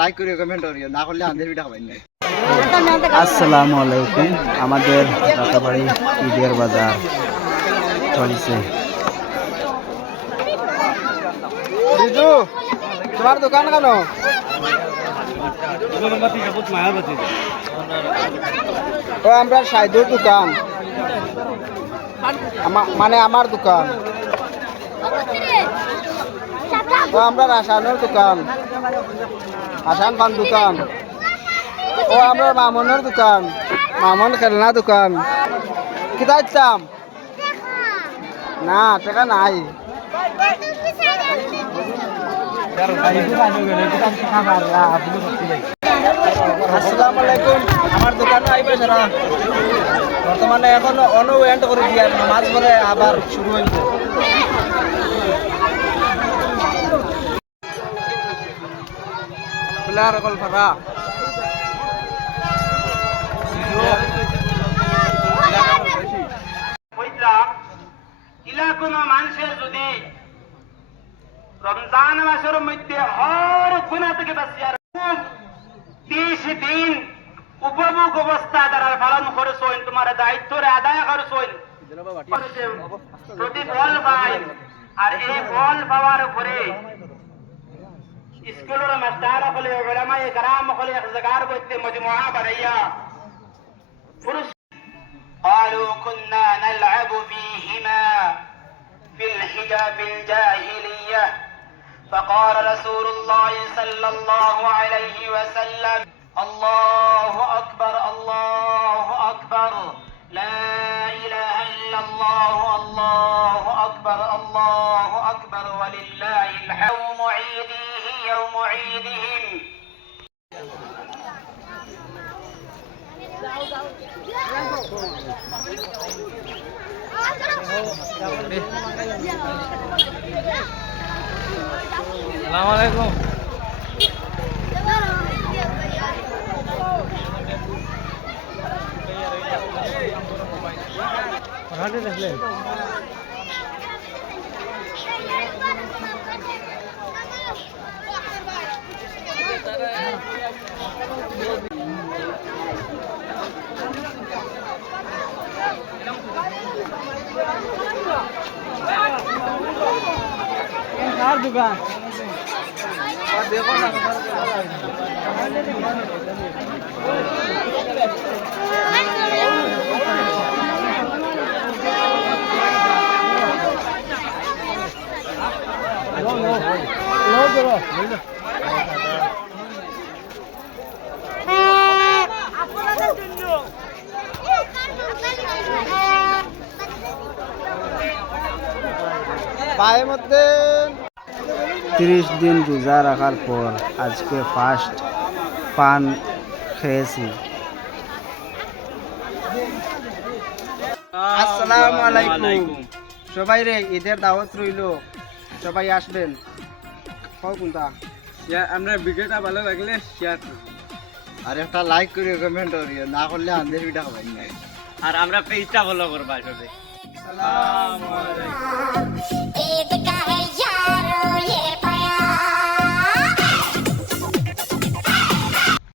Like করে comment করিও, না করলে আমাদের ভিডিও খাবেন না। আসসালামু আলাইকুম। আমাদের রাতাবাড়ি ঈদের বাজার চলছে। বিজু, তোমার দোকান কেন? ও আমরা সাইদুর দোকান, মানে আমার দোকান। ও আমরা রাসায়নের দোকান, আসান পান দোকান। ও আমরা মামনের দোকান, মামন খেলনা দোকান। কোথায় দাম? না টাকা নাই। আসসালামু আলাইকুম। আমার দোকানে আইবে যারা বর্তমানে এখন অনো এন্ড করে দিয়ে নামাজ পড়ে আবার শুরু হইছে। প্লেয়ার কল ফারা কোনো মানুষের যদি রমজান মাসের মধ্যে হর গুণা থেকে বাঁচিয়ার 30 দিন উপভোগ অবস্থা দ্বারা পালন করেছেন, তোমার দায়িত্বরে আদায় করেছেন, প্রতিফল পাই। আর এই ফল পাওয়ার পরে স্কুলের মাস্টার হলে ওলামায়ে কেরাম হলে এক জায়গার মধ্যে মজমুআ বানাইয়া قالوا كنا نلعب فيهما في الحجاب الجاهلية فقال رسول الله صلى الله عليه وسلم الله أكبر الله أكبر لا إله إلا الله الله أكبر الله أكبر ولله الحمد يوم عيده يوم عيدهم আসসালামু আলাইকুম। দেখলেন দোকান দেখো না পায়ের মধ্যে 30 দিন রোজা রাখার পর আজকে ফার্স্ট পান খেয়েছি। আসসালামু আলাইকুম। সবাই রে ঈদের দাওয়াত রইল, সবাই আসবেন। কোনটা আমরা ভিডিওটা ভালো লাগলে শেয়ার করুন আর একটা লাইক করে কমেন্ট করিও, না করলে আমাদের ভিডিও খাবেন না। আর আমরা পেজটা ফলো করবা সবাই। আসসালামু আলাইকুম। ईद का है यारो ये